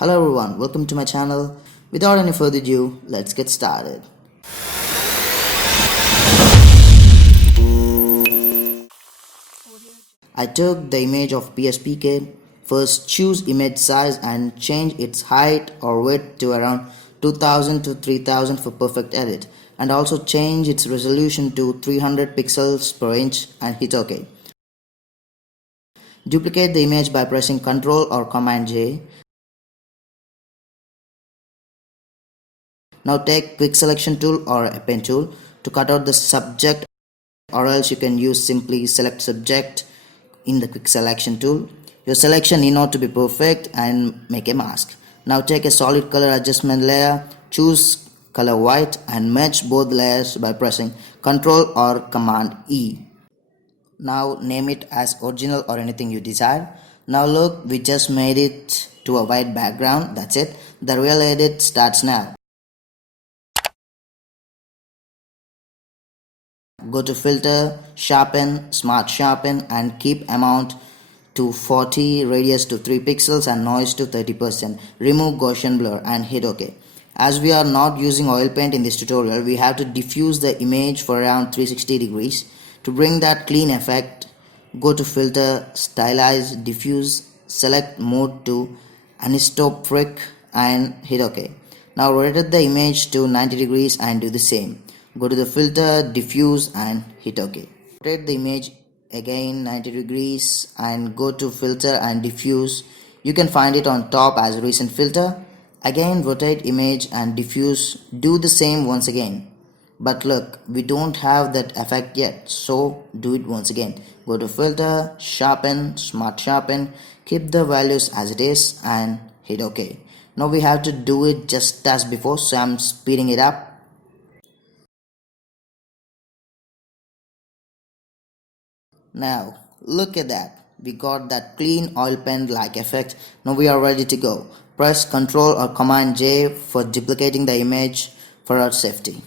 Hello everyone, welcome to my channel. Without any further ado, let's get started. I took the image of PSPK. First choose image size and change its height or width to around 2000 to 3000 for perfect edit, and also change its resolution to 300 pixels per inch and hit OK. Duplicate the image by pressing Ctrl or Command J. Now take quick selection tool or a pen tool to cut out the subject, or else you can use simply select subject in the quick selection tool. Your selection need not to be perfect and make a mask. Now take a solid color adjustment layer, choose color white and match both layers by pressing Ctrl or Command E. Now name it as original or anything you desire. Now look, we just made it to a white background. That's it. The real edit starts now. Go to filter, sharpen, smart sharpen and keep amount to 40, radius to 3 pixels and noise to 30%. Remove Gaussian blur and hit OK. As we are not using oil paint in this tutorial, we have to diffuse the image for around 360 degrees. To bring that clean effect, go to filter, stylize, diffuse, select mode to anisotropic and hit OK. Now rotate the image to 90 degrees and do the same. Go to the filter, diffuse and hit OK. Rotate the image again 90 degrees and go to filter and diffuse. You can find it on top as recent filter. Again rotate image and diffuse. Do the same once again. But look, we don't have that effect yet, so do it once again. Go to filter, sharpen, smart sharpen, keep the values as it is and hit OK. Now we have to do it just as before, so I'm speeding it up. Now look at that, we got that clean oil paint like effect. Now we are ready to go. Press Ctrl or Command J for duplicating the image for our safety.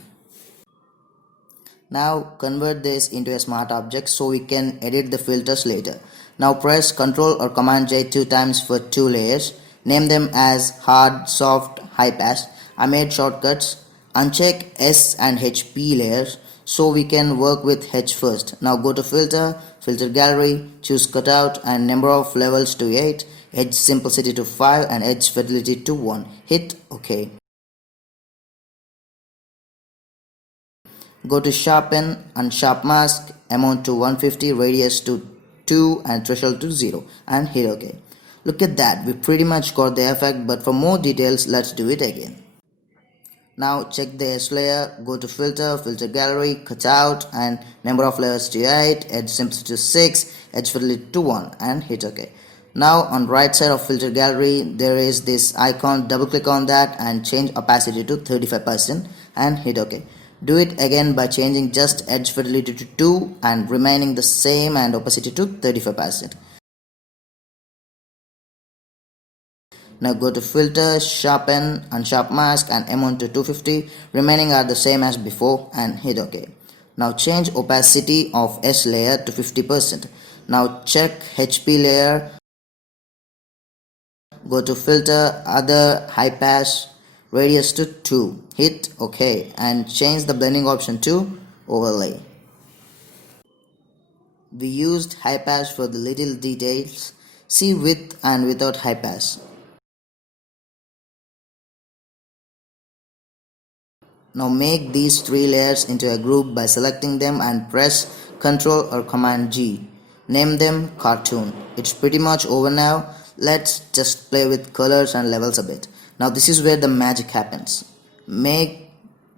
Now convert this into a smart object so we can edit the filters later. Now press Ctrl or Command J 2 times for 2 layers. Name them as hard, soft, high pass. I made shortcuts. Uncheck S and HP layers so we can work with H first. Now go to filter, filter gallery, choose cutout and number of levels to 8, edge simplicity to 5 and edge fidelity to 1. Hit OK. Go to sharpen and sharp mask, amount to 150, radius to 2 and threshold to 0 and hit OK. Look at that, we pretty much got the effect, but for more details let's do it again. Now check the S layer, go to filter, filter gallery, cutout and number of layers to 8, edge simplicity to 6, edge fidelity to 1 and hit OK. Now on right side of filter gallery there is this icon, double click on that and change opacity to 35% and hit OK. Do it again by changing just edge fidelity to 2 and remaining the same and opacity to 35%. Now go to filter, sharpen, unsharp mask and amount to 250. Remaining are the same as before and hit OK. Now change opacity of S layer to 50%. Now check HP layer. Go to filter, other, high pass, radius to 2. Hit OK and change the blending option to overlay. We used high pass for the little details. See with and without high pass. Now make these 3 layers into a group by selecting them and press Ctrl or Command G. Name them cartoon. It's pretty much over now. Let's just play with colors and levels a bit. Now this is where the magic happens. Make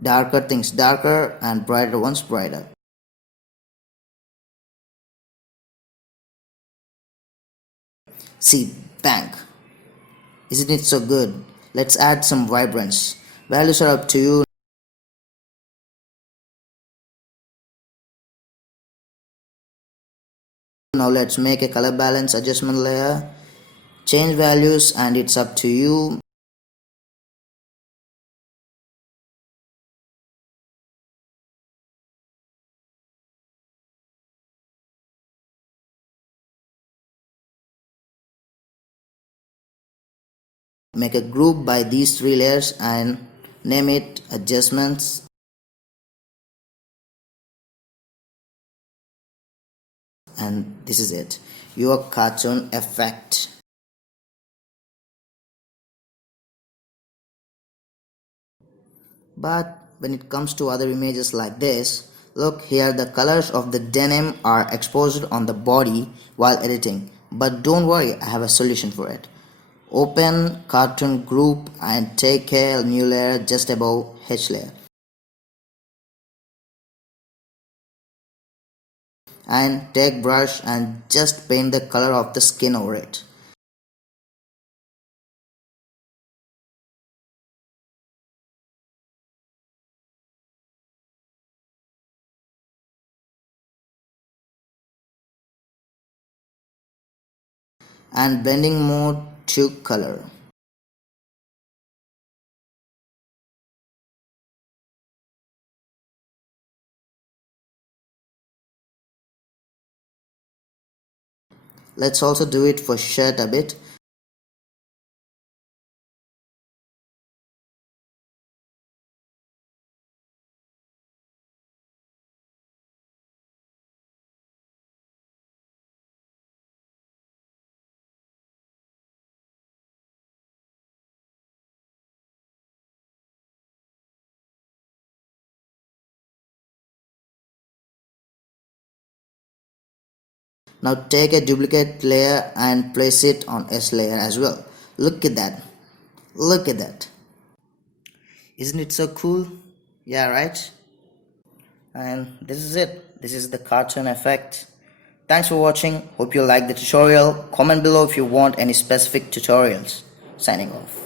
darker things darker and brighter ones brighter. See, bang. Isn't it so good? Let's add some vibrance. Values are up to you. Now let's make a color balance adjustment layer. Change values and it's up to you. Make a group by these three layers and name it adjustments. And this is it, your cartoon effect. But when it comes to other images like this, look here, the colors of the denim are exposed on the body while editing. But don't worry, I have a solution for it. Open cartoon group and take a new layer just above H layer. And take brush and just paint the color of the skin over it. And blending mode to color. Let's also do it for shirt a bit. Now take a duplicate layer and place it on S layer as well. Look at that. Look at that. Isn't it so cool? Yeah, right? And this is it. This is the cartoon effect. Thanks for watching. Hope you liked the tutorial. Comment below if you want any specific tutorials. Signing off.